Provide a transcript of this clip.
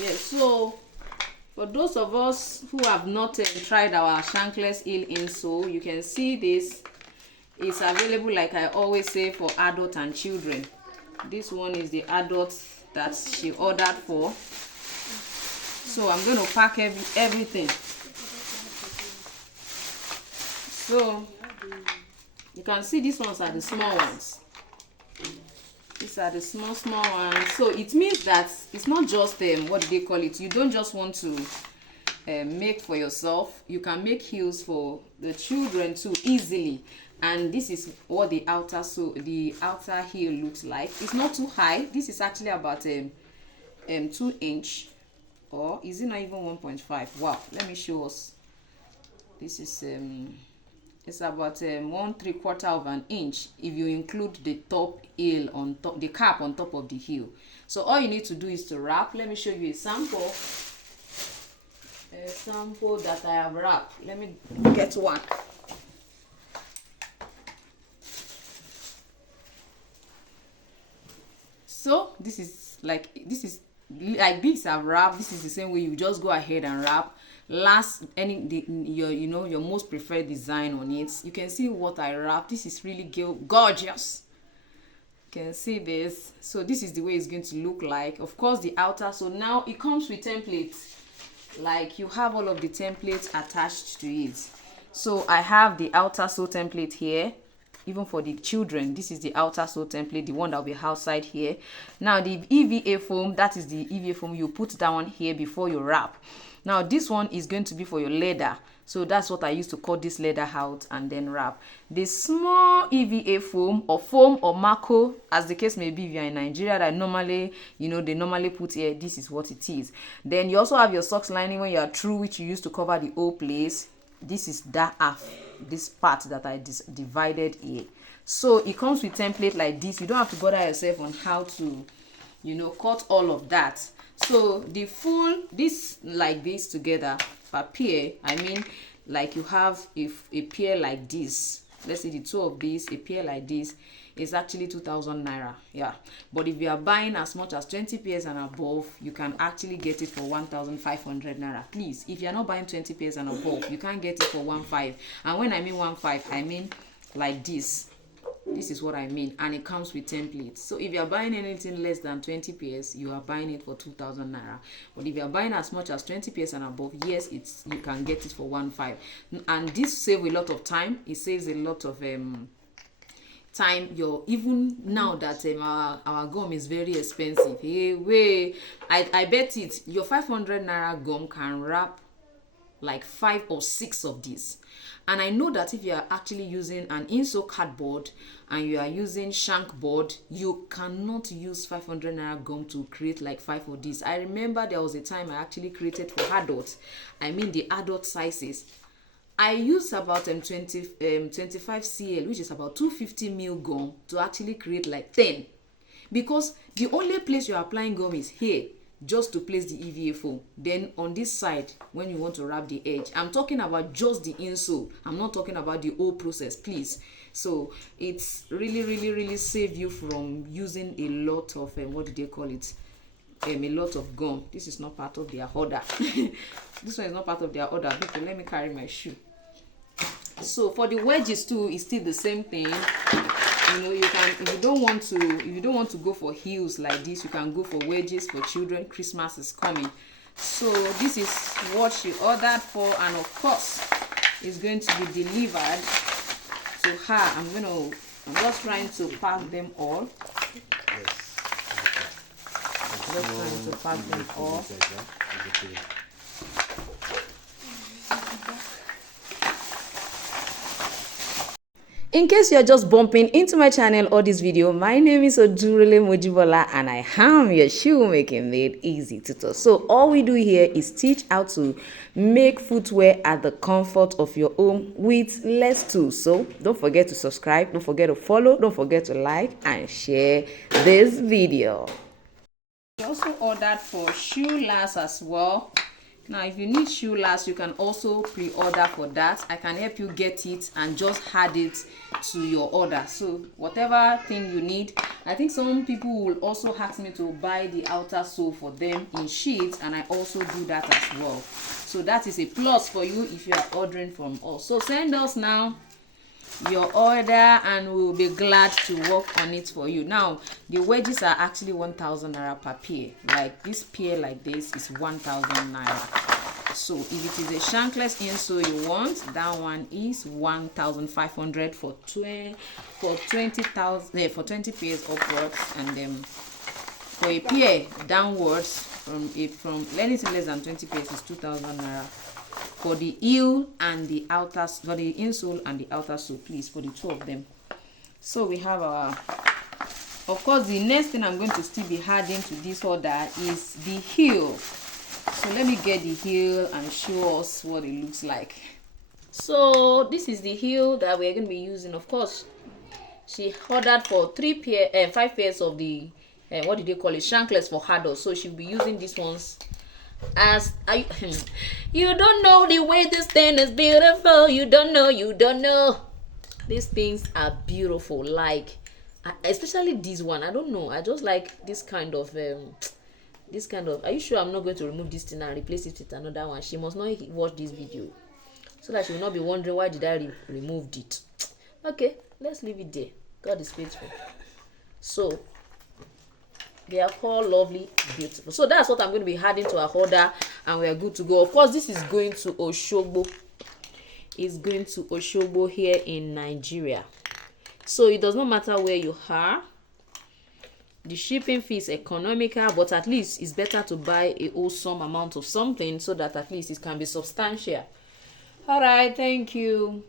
Yes, so for those of us who have not tried our shankless heel insole, you can see this is available, like I always say, for adult and children. This one is the adult that she ordered for. So I'm going to pack everything. So you can see these ones are the small ones. These are the small ones. So it means that it's not just what do they call it? You don't just want to make for yourself. You can make heels for the children too easily. And this is what the outer heel looks like. It's not too high. This is actually about 2 inch, or is it not even 1.5? Wow, let me show us. This is it's about 1/3 of an inch if you include the top heel on top, the cap on top of the heel. So all you need to do is to wrap. Let me show you a sample that I have wrapped. Let me get one. So this is like this I've wrapped. This is the same way you just go ahead and wrap. Last your most preferred design on it. You can see what I wrapped. This is really gorgeous. You can see this. So this is the way it's going to look like. Of course, the outer. So now it comes with templates. Like you have all of the templates attached to it. So I have the outer sole template here. Even for the children, this is the outer sole template, the one that will be outside here. Now the EVA foam, that is the EVA foam, you put that one here before you wrap. Now this one is going to be for your leather, so that's what I used to cut this leather out and then wrap. The small EVA foam or Marco, as the case may be, if you're in Nigeria, that normally they normally put here, this is what it is. Then you also have your socks lining when you are through, which you used to cover the whole place. This is that half, this part that I divided here. So it comes with template like this. You don't have to bother yourself on how to cut all of that. So the full, this like this together per pair, I mean, like you have a pair like this, let's say the two of these, a pair like this is actually 2,000 naira. Yeah, but if you are buying as much as 20 pairs and above, you can actually get it for 1,500 naira. Please, if you're not buying 20 pairs and above, you can't get it for 1.5. And when I mean 1.5, I mean like this. This is what I mean, and it comes with templates. So if you are buying anything less than 20 pairs, you are buying it for 2,000 naira. But if you are buying as much as 20 pairs and above, yes, you can get it for 1.5. And this saves a lot of time. It saves a lot of time. Even now that our gum is very expensive, I bet it your 500 naira gum can wrap like 5 or 6 of these. And I know that if you are actually using an insole cardboard and you are using shank board, you cannot use 500 naira gum to create like 5 of these. I remember there was a time I actually created for adults. I mean the adult sizes. I used about 25 cl, which is about 250 mil gum, to actually create like 10. Because the only place you're applying gum is here, just to place the EVA foam. Then on this side, when you want to wrap the edge, I'm talking about just the insole. I'm not talking about the whole process, please. So it's really save you from using a lot of what do they call it? A lot of gum. This is not part of their order. This one is not part of their order. People, let me carry my shoe. So for the wedges too, it's still the same thing. You can, if you don't want to go for heels like this, you can go for wedges for children. Christmas is coming. So this is what she ordered for, and of course it's going to be delivered to her. I'm just trying to pack them all. Just trying to pack them all. In case you're just bumping into my channel or this video, my name is Odurele Mojibola and I am your shoemaking made easy tutor. So all we do here is teach how to make footwear at the comfort of your home with less tools. So don't forget to subscribe, don't forget to follow, don't forget to like and share this video. I also ordered for shoe lace as well. Now, if you need shoe lace, you can also pre-order for that. I can help you get it and just add it to your order. So whatever thing you need, I think some people will also ask me to buy the outer sole for them in sheets, and I also do that as well. So that is a plus for you if you are ordering from us. So send us now your order and we'll be glad to work on it for you. Now the wedges are actually 1,000 naira per pair. Like this pair like this is 1,000 naira. So if it is a shankless insole you want, that one is 1,500 for 20,000 for 20 pairs upwards, and then for a pair downwards from anything less than 20 pairs is 2,000 naira. For the heel and the outer, for the insole and the outer sole, please, for the two of them. So we have our, of course, the next thing I'm going to still be adding to this order is the heel. So let me get the heel and show us what it looks like. So this is the heel that we're going to be using. Of course, she ordered for 5 pairs of the what did they call it, shankless for adults. So she'll be using these ones. As you don't know the way this thing is beautiful. You don't know. These things are beautiful. Like especially this one. I don't know. I just like this kind of Are you sure I'm not going to remove this thing and replace it with another one? She must not watch this video, so that she will not be wondering why did I removed it. Okay, let's leave it there. God is faithful. So they are all lovely, beautiful. So that's what I'm going to be adding to our order, and we are good to go. Of course, this is going to Osogbo. It's going to Osogbo here in Nigeria. So it does not matter where you are. The shipping fee is economical, but at least it's better to buy a wholesome amount of something so that at least it can be substantial. All right, thank you.